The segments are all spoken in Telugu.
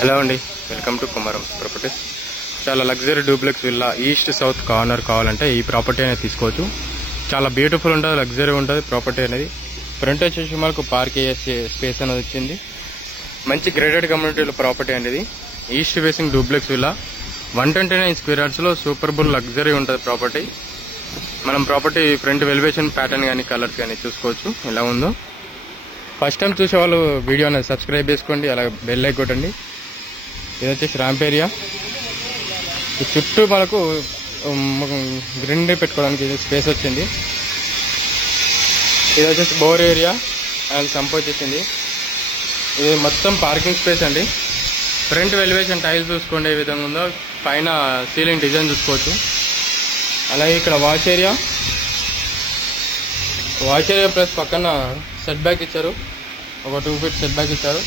హలో అండి, వెల్కమ్ టు కుమారం ప్రాపర్టీస్. చాలా luxury duplex villa east south corner కావాలంటే ఈ ప్రాపర్టీ అనేది తీసుకోవచ్చు. చాలా బ్యూటిఫుల్ ఉంటుంది, లగ్జరీ ఉంటుంది ప్రాపర్టీ అనేది. ఫ్రంట్ వచ్చేసి మనకు పార్క్ అయ్యే స్పేస్ అనేది వచ్చింది. మంచి గ్రేడెడ్ కమ్యూనిటీలో ప్రాపర్టీ అనేది. East facing duplex villa 129 square యార్డ్స్లో సూపర్బుల్ లగ్జరీ ఉంటుంది ప్రాపర్టీ. మనం ప్రాపర్టీ ఫ్రంట్ వెలివేషన్ ప్యాటర్న్ కానీ కలర్స్ కానీ చూసుకోవచ్చు ఎలా ఉందో. ఫస్ట్ టైం చూసే వాళ్ళు వీడియో అనేది సబ్స్క్రైబ్ చేసుకోండి, అలాగే బెల్ ఐకాన్ కొట్టండి. ఇది వచ్చేసి ర్యాంప్ ఏరియా. ఈ చుట్టూ మనకు గ్రీనరీ పెట్టుకోవడానికి స్పేస్ వచ్చింది. ఇది వచ్చేసి బోర్ ఏరియా అండ్ సంప్ వచ్చేసింది. ఇది మొత్తం పార్కింగ్ స్పేస్ అండి. ఫ్రంట్ ఎలివేషన్ టైల్స్ చూసుకోండి ఏ విధంగా ఉందో. పైన సీలింగ్ డిజైన్ చూసుకోవచ్చు. అలాగే ఇక్కడ వాష్ ఏరియా ప్లస్ పక్కన సెట్ బ్యాక్ ఇచ్చారు. ఒక 2 feet సెట్ బ్యాక్ ఇచ్చారు.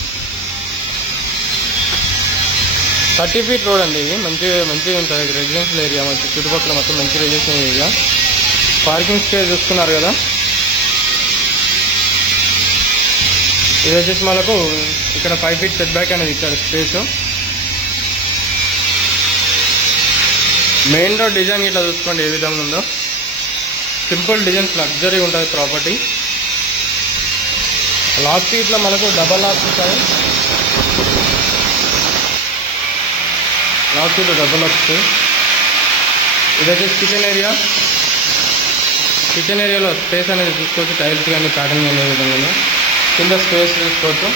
30 feet రోడ్ అండి. ఇది మంచిగా ఉంటుంది. రెసిడెన్షియల్ ఏరియా, మంచి చుట్టుపక్కల మొత్తం మంచి రెసిడెన్షియల్ ఏరియా. పార్కింగ్ స్పేస్ చూస్తున్నారు కదా. ఇది వచ్చేసి మనకు ఇక్కడ 5 feet సెట్ బ్యాక్ అనేది ఇచ్చారు స్పేస్. మెయిన్ రోడ్ డిజైన్ ఇట్లా చూసుకోండి ఏ విధంగా ఉందో. సింపుల్ డిజైన్స్, లగ్జరీ ఉంటుంది ప్రాపర్టీ. లాస్ట్ ఇట్లా మనకు డబల్ లాక్స్ ఇచ్చారు. లాస్ట్ ఇట్లా డబల్ లాక్స్. ఇది వచ్చేసి కిచెన్ ఏరియాలో స్పేస్ అనేది చూసుకోవచ్చు. టైల్స్ కానీ ప్యాటర్న్ కానీ ఏ విధంగా కింద స్పేస్ చూసుకోవచ్చు.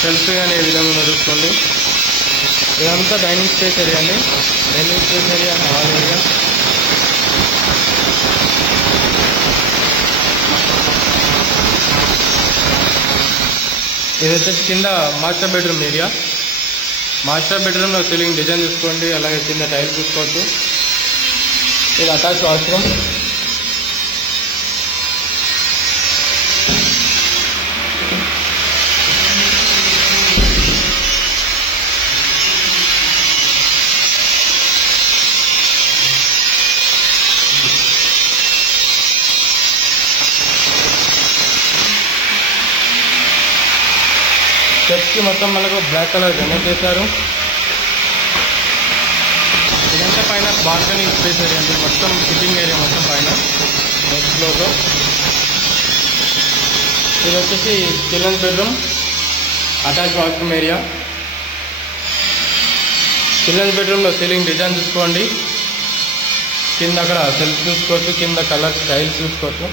షెల్ఫ్ కానీ ఏ విధంగా చూసుకోండి. ఇదంతా డైనింగ్ స్పేస్ ఏరియా అండి. Dining space area, hall area. ఇది వచ్చేసి కింద మాస్టర్ బెడ్రూమ్ ఏరియా. మాస్టర్ బెడ్రూమ్లో సీలింగ్ డిజైన్ చూసుకోండి, అలాగే కింద టైల్స్ చూసుకోవచ్చు. ఇది అటాచ్ వాష్రూమ్. స్టెప్స్కి మొత్తం మనకు బ్లాక్ కలర్ కనెక్ట్ చేశారు. ఇదంతా పైన బాల్కనీ స్పేస్ ఏరియా అండి. మొత్తం సిట్టింగ్ ఏరియా మొత్తం పైన నెక్స్ట్ ఫ్లోర్లో. ఇది వచ్చేసి children's bedroom, attach washroom area. Children's బెడ్రూమ్లో సీలింగ్ డిజైన్ చూసుకోండి. కింద అక్కడ సెల్ఫ్ చూసుకోవచ్చు, కింద కలర్ టైల్స్ చూసుకోవచ్చు.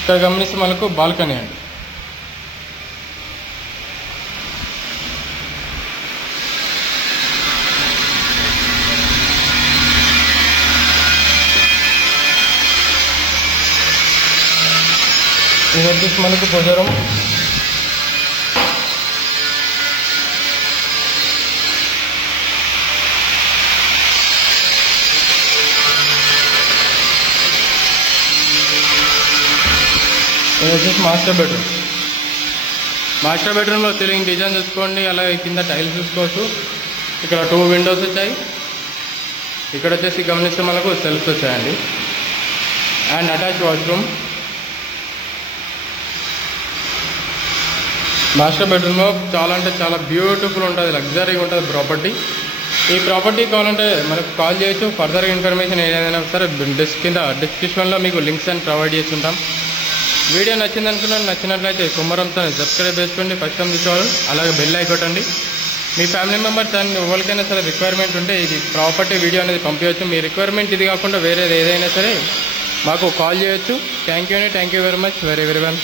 ఇక్కడ గమనిస్తే మనకు బాల్కనీ అండి. ఇది వచ్చేసి మనకు పొజరం. ఇది వచ్చేసి మాస్టర్ బెడ్రూమ్లో సీలింగ్ డిజైన్ చూసుకోండి, అలాగే కింద టైల్స్ చూసుకోవచ్చు. ఇక్కడ 2 windows వచ్చాయి. ఇక్కడ వచ్చేసి గమనిస్తే మనకు సెల్ఫ్స్ వచ్చాయండి. And attach washroom. మాస్టర్ బెడ్రూమ్లో చాలా అంటే చాలా బ్యూటిఫుల్ ఉంటుంది, లగ్జరీగా ఉంటుంది ప్రాపర్టీ. ఈ ప్రాపర్టీ కావాలంటే మనకు కాల్ చేయొచ్చు. ఫర్దర్ ఇన్ఫర్మేషన్ ఏదైనా సరే డిస్క్రిప్షన్లో మీకు లింక్స్ అని ప్రొవైడ్ చేస్తుంటాం. వీడియో నచ్చినట్లయితే కుమ్మరంతో సబ్స్క్రైబ్ చేసుకోండి ఫస్ట్ టైం చూసేవాళ్ళు, అలాగే బెల్ ఐకాన్ కొట్టండి. మీ ఫ్యామిలీ మెంబర్స్ అండ్ ఎవరికైనా సరే రిక్వైర్మెంట్ ఉంటే ఇది ప్రాపర్టీ వీడియో అనేది పంపించవచ్చు. మీ రిక్వైర్మెంట్ ఇది కాకుండా వేరేది ఏదైనా సరే మాకు కాల్ చేయొచ్చు. Thank you very much very one.